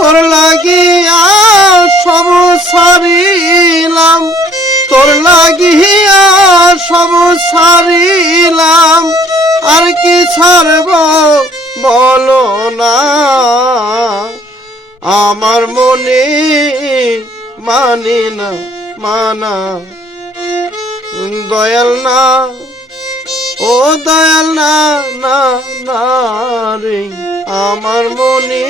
তোর লাগিয়া সব সারিলাম। তোর লাগিয়া সব সারিলাম। আর কি ছাড়ব বলো না। আমার মনে মানি না, মানা। দয়াল না, ও দয়াল না না রে। আমার মনে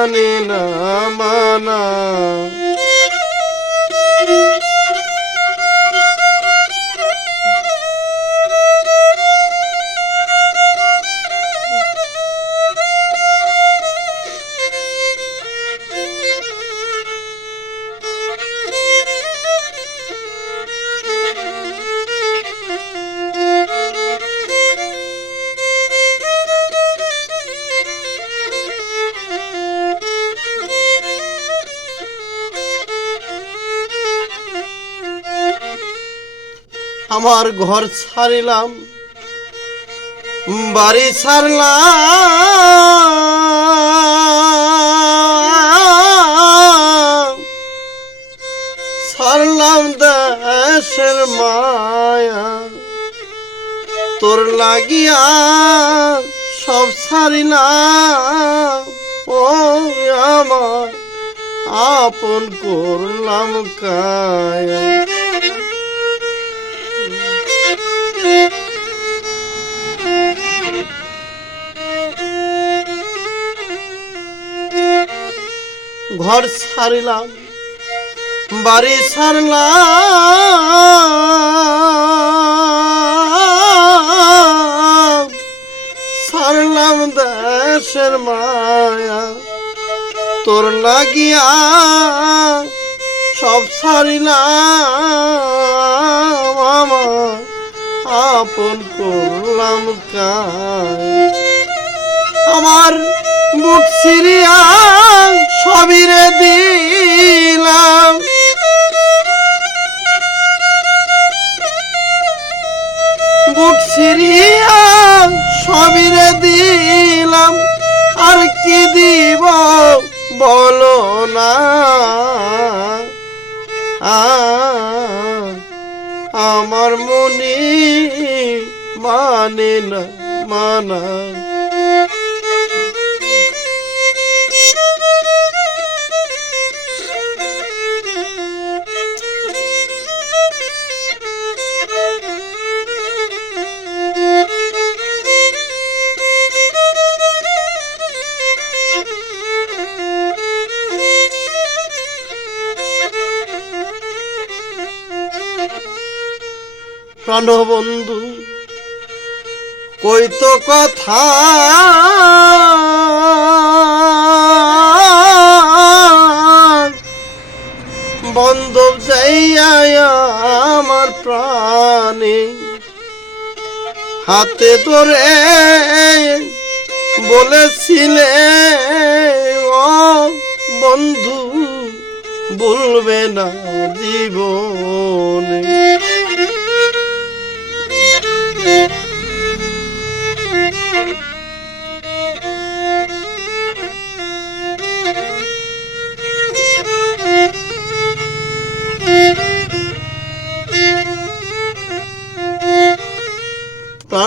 মানে না মানা আমার ঘর ছাড়িলাম, বাড়ি ছাড়লাম। ছাড়লাম দেশের মায়া, তোর লাগিয়া সব ছাড়িলাম। ও আমার আপন করলাম কায়া। ঘর ছাড়িলাম বাড়ি সারলাম। ছাড়লাম দেশের মায়া তোর লাগিয়া সব ছাড়িলাম আমার। আপন করলাম কায় আমার মুখ সিরিয়া মানা প্রাণবন্ধু কই তো কথা? বন্ধব যাইয়া আমার প্রাণে হাতে ধরে বলেছিলে, ও বন্ধু বলবে না জীবনে।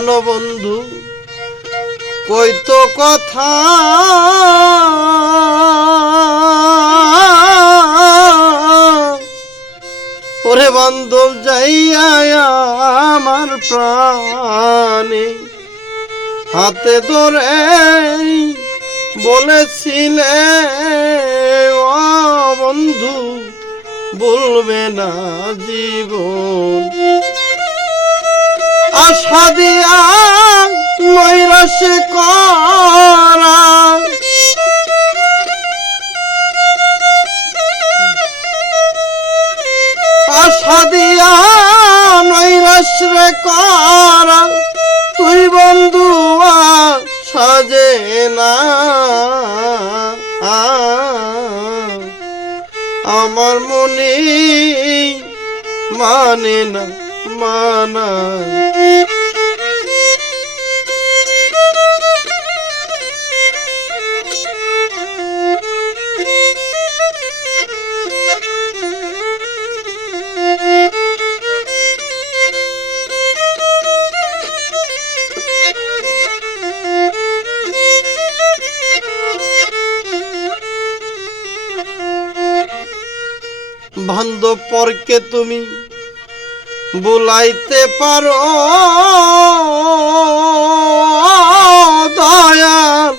প্রাণবন্ধু কই তো কথা। ওরে বান্ধব যাইয়া আমার প্রাণে হাতে ধরে বলেছিলে, ও বন্ধু বলবে না জীবন। আশা দিয়া নৈরাশ করা। আশা দিয়া নৈরাশ রে পরকে তুমি বুলাইতে পারো, দয়াল।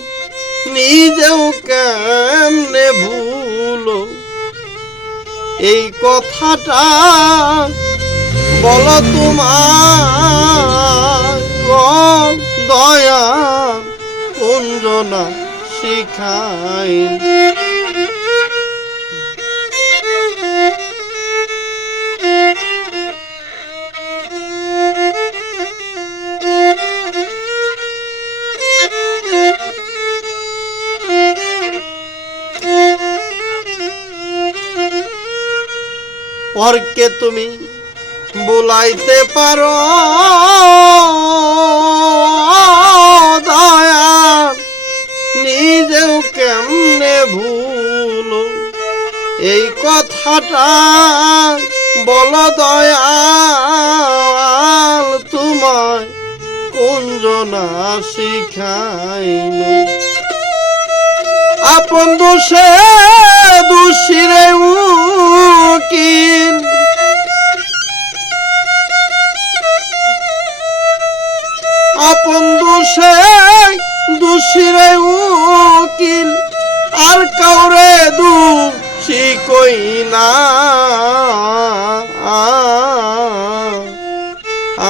নিজেও কেমনে ভুলো? এই কথাটা বলো তোমার দয়া কুঞ্জনা শিখাই। পরকে তুমি বুলাইতে পারো। দয়া নিজেও কেমনে ভুলো এই কথাটা? বল দয়াল, তোমায় কুঞ্জনা শিখাইল আপন দোষে দোষীরে উকিল আপন দোষে, দোষীরে উকিল, আর কাউরে দোষী কই না।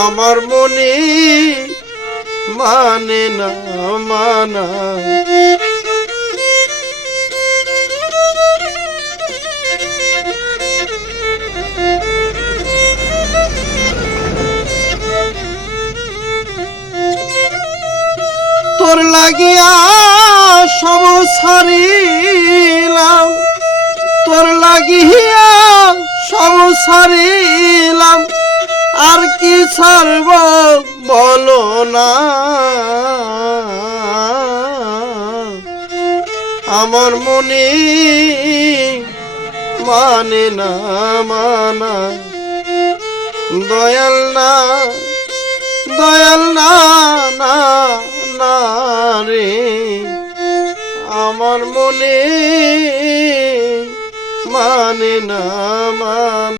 আমার মনে মানে না, মানা। তোর লাগিয়া সব সারিলাম তোর লাগিয়া সব সারিলাম আর কি ছাড়ব বলো না। আমার মনে মানে না, মানা। দয়াল না দয়াল না না। না রে আমার মনে মানে না মান